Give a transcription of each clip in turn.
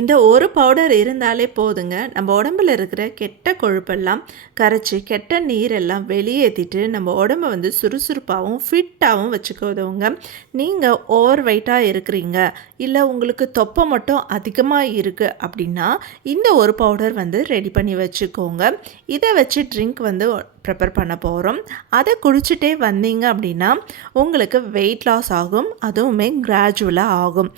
இந்த ஒரு பவுடர் இருந்தாலே போதுங்க. நம்ம உடம்புல இருக்கிற கெட்ட கொழுப்பெல்லாம் கரைச்சி கெட்ட நீரெல்லாம் வெளியேற்றிட்டு நம்ம உடம்ப வந்து சுறுசுறுப்பாகவும் ஃபிட்டாகவும் வச்சுக்க உதவுங்க நீங்கள் ஓவர் வெயிட்டாக இருக்கிறீங்க. இல்லை உங்களுக்கு தொப்பை மட்டும் அதிகமாக இருக்குது அப்படின்னா இந்த ஒரு பவுடர் வந்து ரெடி பண்ணி வச்சுக்கோங்க. இதை வச்சு ட்ரிங்க் வந்து ப்ரிப்பேர் பண்ண போகிறோம் அதை குடிச்சிட்டே வந்தீங்க அப்படின்னா உங்களுக்கு வெயிட் லாஸ் ஆகும். அதுவுமே கிராஜுவலாக ஆகும்.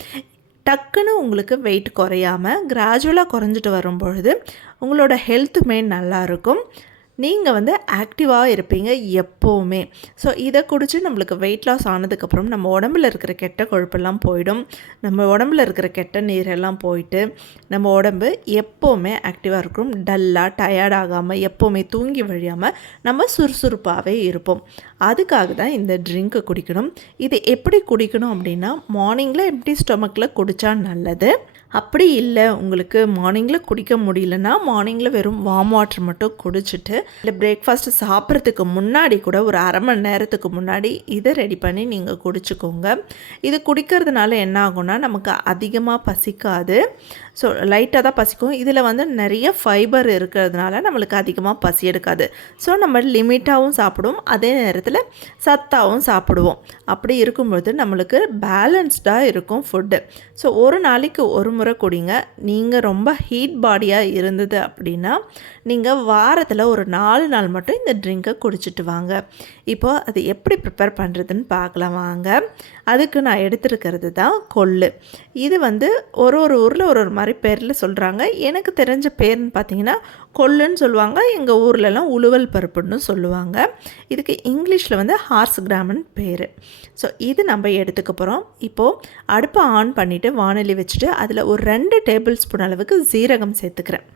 டக்குன்னு உங்களுக்கு வெயிட் குறையாமல் கிராஜுவலாக குறைஞ்சிட்டு வரும் பொழுது உங்களோட ஹெல்த்துமே நல்லாயிருக்கும் நீங்கள் வந்து ஆக்டிவாக இருப்பீங்க எப்போவுமே. ஸோ இதை குடித்து நம்மளுக்கு வெயிட் லாஸ் ஆனதுக்கப்புறம் நம்ம உடம்புல இருக்கிற கெட்ட கொழுப்பெல்லாம் போயிடும். நம்ம உடம்புல இருக்கிற கெட்ட நீரெல்லாம் போயிட்டு நம்ம உடம்பு எப்போவுமே ஆக்டிவாக இருக்கும். டல்லாக டயர்ட் ஆகாமல் எப்போவுமே தூங்கி வழியாமல் நம்ம சுறுசுறுப்பாகவே இருப்போம். அதுக்காக தான் இந்த ட்ரிங்க்கை குடிக்கணும். இது எப்படி குடிக்கணும் அப்படின்னா மார்னிங்கில் எப்படி ஸ்டொமக்கில் குடித்தா நல்லது. அப்படி இல்லை உங்களுக்கு மார்னிங்கில் குடிக்க முடியலன்னா மார்னிங்கில் வெறும் வார்ம் வாட்டர் மட்டும் குடிச்சிட்டு இல்லை பிரேக்ஃபாஸ்ட்டு சாப்பிட்றதுக்கு முன்னாடி கூட ஒரு அரை மணி நேரத்துக்கு முன்னாடி இதை ரெடி பண்ணி நீங்கள் குடிச்சிக்கோங்க. இது குடிக்கிறதுனால என்ன ஆகும்னா நமக்கு அதிகமாக பசிக்காது. ஸோ லைட்டாக தான் பசிக்கும். இதில் வந்து நிறைய ஃபைபர் இருக்கிறதுனால நம்மளுக்கு அதிகமாக பசி எடுக்காது. ஸோ நம்ம லிமிட்டாகவும் சாப்பிடுவோம். அதே நேரத்தில் சத்தாகவும் சாப்பிடுவோம். அப்படி இருக்கும்பொழுது நம்மளுக்கு பேலன்ஸ்டாக இருக்கும் ஃபுட்டு ஸோ ஒரு நாளைக்கு ஒரு முறை குடிங்க. நீங்கள் ரொம்ப ஹீட் பாடியாக இருந்தது அப்படின்னா நீங்கள் வாரத்தில் ஒரு நாலு நாள் மட்டும் இந்த ட்ரிங்கை குடிச்சிட்டு வாங்க. இப்போது அது எப்படி ப்ரிப்பேர் பண்ணுறதுன்னு பார்க்கலாம் வாங்க. அதுக்கு நான் எடுத்துருக்கிறது தான் கொள்ளு. இது வந்து ஒரு ஒரு ஊரில் ஒரு ஒரு மாதிரி மாதிரி பேரில் சொல்கிறாங்க எனக்கு தெரிஞ்ச பேர்னு பார்த்தீங்கன்னா கொள்ளுன்னு சொல்லுவாங்க. எங்கள் ஊர்லலாம் உழுவல் பருப்புன்னு சொல்லுவாங்க. இதுக்கு இங்கிலீஷில் வந்து ஹார்ஸ் கிராமன் பேர். ஸோ இது நம்ம எடுத்துக்க போகிறோம் இப்போது அடுப்பை ஆன் பண்ணிவிட்டு வானொலி வச்சுட்டு அதில் ஒரு ரெண்டு டேபிள் ஸ்பூன் அளவுக்கு ஜீரகம் சேர்த்துக்கிறேன்.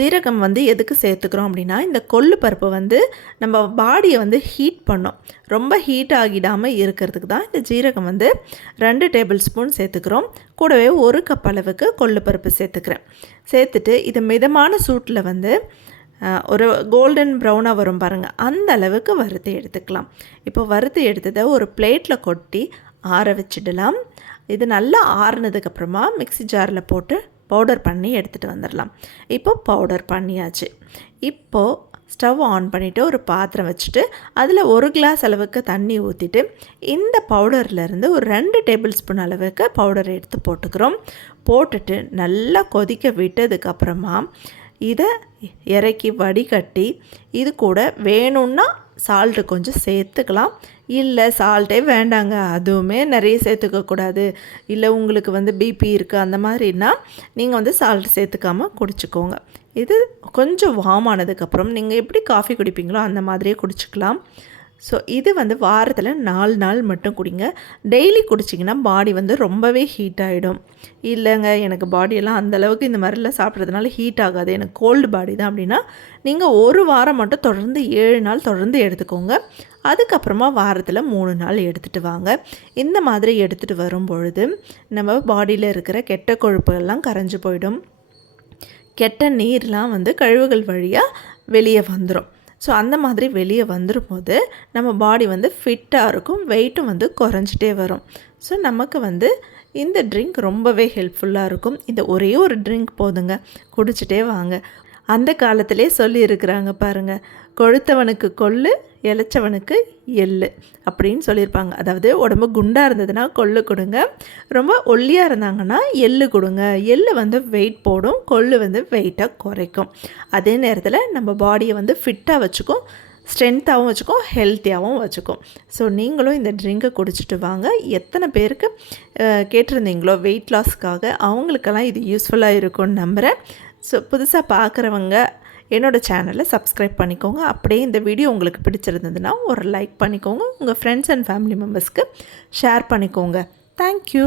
ஜீரகம் வந்து எதுக்கு சேர்த்துக்கிறோம் அப்படின்னா இந்த கொள்ளு பருப்பு வந்து நம்ம பாடியை வந்து ஹீட் பண்ணோம். ரொம்ப ஹீட் ஆகிடாமல் இருக்கிறதுக்கு தான் இந்த ஜீரகம் வந்து ரெண்டு டேபிள் ஸ்பூன் சேர்த்துக்கிறோம். கூடவே ஒரு கப் அளவுக்கு கொள்ளு பருப்பு சேர்த்துக்கிறேன். சேர்த்துட்டு இது மிதமான சூட்டில் வந்து ஒரு கோல்டன் ப்ரௌனாக வரும் பாருங்கள் அந்த அளவுக்கு வறுத்து எடுத்துக்கலாம். இப்போ வறுத்து எடுத்ததை ஒரு பிளேட்டில் கொட்டி ஆற வச்சிடலாம். இது நல்லா ஆறுனதுக்கப்புறமா மிக்சி ஜாரில் போட்டு பவுடர் பண்ணி எடுத்துகிட்டு வந்துடலாம் இப்போ பவுடர் பண்ணியாச்சு. இப்போது ஸ்டவ் ஆன் பண்ணிவிட்டு ஒரு பாத்திரம் வச்சுட்டு அதில் ஒரு கிளாஸ் அளவுக்கு தண்ணி ஊற்றிட்டு இந்த பவுடர்லேருந்து ஒரு ரெண்டு டேபிள் ஸ்பூன் அளவுக்கு பவுடர் எடுத்து போட்டுக்கிறோம். போட்டுட்டு நல்லா கொதிக்க விட்டதுக்கப்புறமா இதை இறக்கி வடிகட்டி இது கூட வேணும்னா சால்ட்டு கொஞ்சம் சேர்த்துக்கலாம். இல்லை சால்ட்டே வேண்டாங்க. அதுவுமே நிறைய சேர்த்துக்கக்கூடாது இல்லை உங்களுக்கு வந்து பிபி இருக்குது அந்த மாதிரின்னா நீங்கள் வந்து சால்ட் சேர்த்துக்காமல் குடிச்சிக்கோங்க. இது கொஞ்சம் வார்ம் ஆனதுக்கப்புறம் நீங்கள் எப்படி காஃபி குடிப்பீங்களோ அந்த மாதிரியே குடிச்சிக்கலாம். ஸோ இது வந்து வாரத்தில் நாலு நாள் மட்டும் குடிங்க. டெய்லி குடிச்சிங்கன்னா பாடி வந்து ரொம்பவே ஹீட் ஆகிடும் இல்லைங்க எனக்கு பாடியெல்லாம் அந்தளவுக்கு இந்த மாதிரிலாம் சாப்பிட்றதுனால ஹீட் ஆகாது. எனக்கு கோல்டு பாடி தான் அப்படின்னா நீங்கள் ஒரு வாரம் மட்டும் தொடர்ந்து ஏழு நாள் தொடர்ந்து எடுத்துக்கோங்க. அதுக்கப்புறமா வாரத்தில் மூணு நாள் எடுத்துகிட்டு வாங்க. இந்த மாதிரி எடுத்துகிட்டு வரும் பொழுது நம்ம பாடியில் இருக்கிற கெட்ட கொழுப்புகள்லாம் கரைஞ்சி போயிடும். கெட்ட நீர்லாம் வந்து கழிவுகள் வழியாக வெளியே வந்துடும் ஸோ அந்த மாதிரி வெளியே வந்துடும் போது நம்ம பாடி வந்து ஃபிட்டாக இருக்கும் வெயிட்டும் வந்து குறைஞ்சிட்டே வரும். ஸோ நமக்கு வந்து இந்த ட்ரிங்க் ரொம்பவே ஹெல்ப்ஃபுல்லாக இருக்கும். இந்த ஒரே ஒரு ட்ரிங்க் போதுங்க. குடிச்சிட்டே வாங்க. அந்த காலத்திலே சொல்லியிருக்கிறாங்க பாருங்கள் கொழுத்தவனுக்கு கொள்ளு இளைச்சவனுக்கு எள்ளு அப்படின்னு சொல்லியிருப்பாங்க. அதாவது உடம்பு குண்டாக இருந்ததுன்னா கொள்ளு கொடுங்க ரொம்ப ஒல்லியாக இருந்தாங்கன்னா எள்ளு கொடுங்க. எள்ளு வந்து வெயிட் போடும் கொள்ளு வந்து வெயிட்டை குறைக்கும். அதே நேரத்தில் நம்ம பாடியை வந்து ஃபிட்டாக வச்சுக்கும் ஸ்ட்ரென்த்தாகவும் வச்சுக்கும் ஹெல்த்தியாகவும் வச்சுக்கும். ஸோ நீங்களும் இந்த ட்ரிங்கை குடிச்சிட்டு வாங்க. எத்தனை பேருக்கு கேட்டிருந்தீங்களோ வெயிட் லாஸ்க்காக அவங்களுக்கெல்லாம் இது யூஸ்ஃபுல்லாக இருக்கும்னு நம்புகிறேன் ஸோ புதுசாக பார்க்குறவங்க என்னோடய சேனலை சப்ஸ்கிரைப் பண்ணிக்கோங்க. அப்படியே இந்த வீடியோ உங்களுக்கு பிடிச்சிருந்ததுன்னா ஒரு லைக் பண்ணிக்கோங்க. உங்கள் ஃப்ரெண்ட்ஸ் அண்ட் ஃபேமிலி மெம்பர்ஸ்க்கு ஷேர் பண்ணிக்கோங்க. Thank you